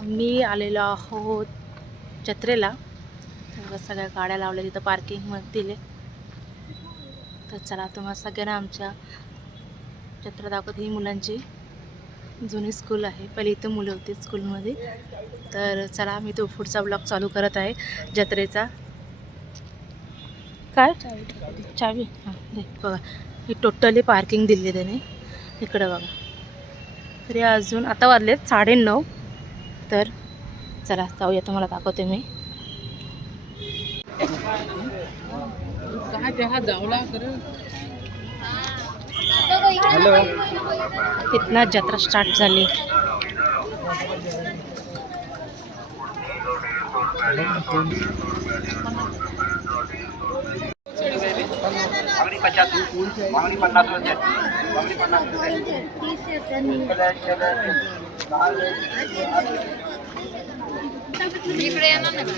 आम्ही आलेलो आहोत जत्रेला. सगळ्या गाड्या लावल्या तिथं पार्किंगमध्ये दिले तर चला तुम्हाला सगळ्यांना आमच्या जत्रा दाखवत ही मुलांची जुनी स्कूल आहे. पहिले इथं मुलं होती स्कूलमध्ये तर चला मी तो पुढचा ब्लॉग चालू करत आहे जत्रेचा. काय? चावी. हां बघा ही टोटली पार्किंग दिली त्याने. इकडं बघा. तरी अजून आता वाजलेत साडेनऊ. तर चला जाऊया तुम्हाला दाखवते मी. तिथनं जत्रा स्टार्ट झाली. पन्नास Bir buraya ne var?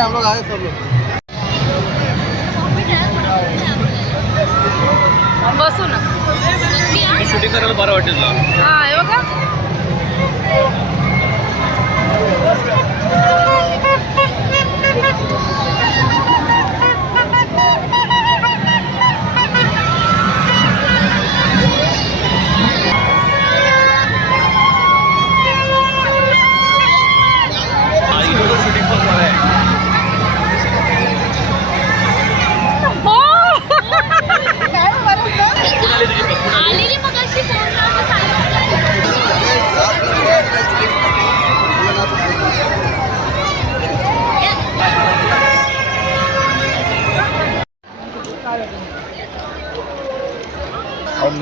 हम लोग आए सब लोग बसू ना. शूटिंग करायला बरं वाटेल हा हे बघा.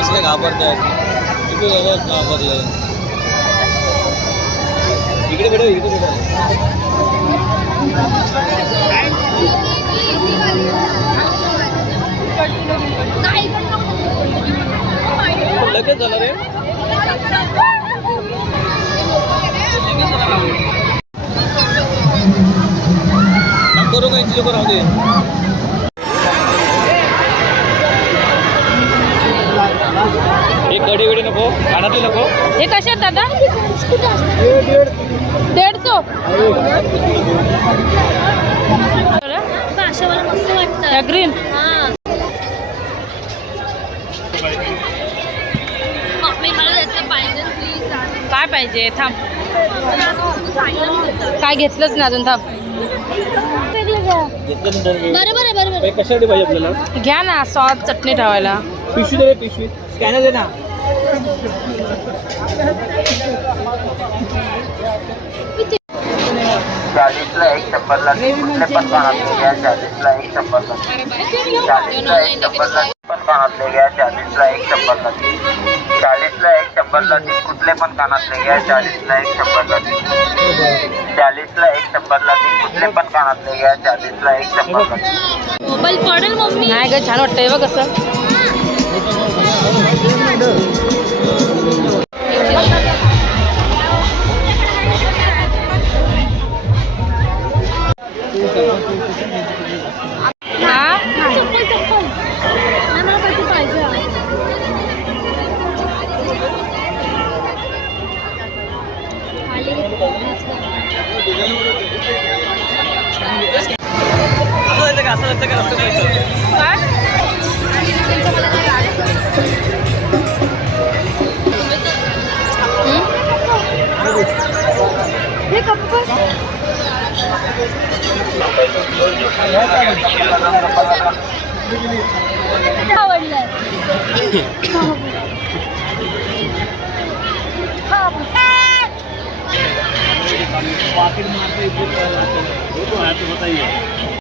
असले घाबरतात हो, इकडे बाबा इकडे बेटा इकडे लगेच झालं रे. करू नको यांची लोक राहू दे. एक कडी वेडी नको कानातली नको. हे कशात दादा? दीड सो अशावाला मस्त वाटतं ग्रीन हा काय पाहिजे? थांब. काय घेतलंच ना अजून थांब. घेतलं नंतर बरोबर आहे. बरोबर बाई, कशासाठी पाहिजे आपल्याला? घ्या ना सॉस चटणी ठेवायला. पिशवी दे रे पिशवी. स्कॅनर दे ना. चाळीसला एक शंभरला कुठले पण कानातले घ्या चाळीसला एक शंभरला चाळीसला एक शंभरला पण कानातले घ्या चाळीसला एक शंभरला चाळीसला एक शंभरला ती कुठले पण कानातले घ्या चाळीसला एक शंभरला चाळीसला एक शंभरला कुठले पण कानातले घ्या चाळीसला एक शंभरला मोबाईल पडेल मम्मी. नाही ग छान वाटतंय बघ कसं আসলে থেকে আসতে পারছ पाकिट मारते तो बताइए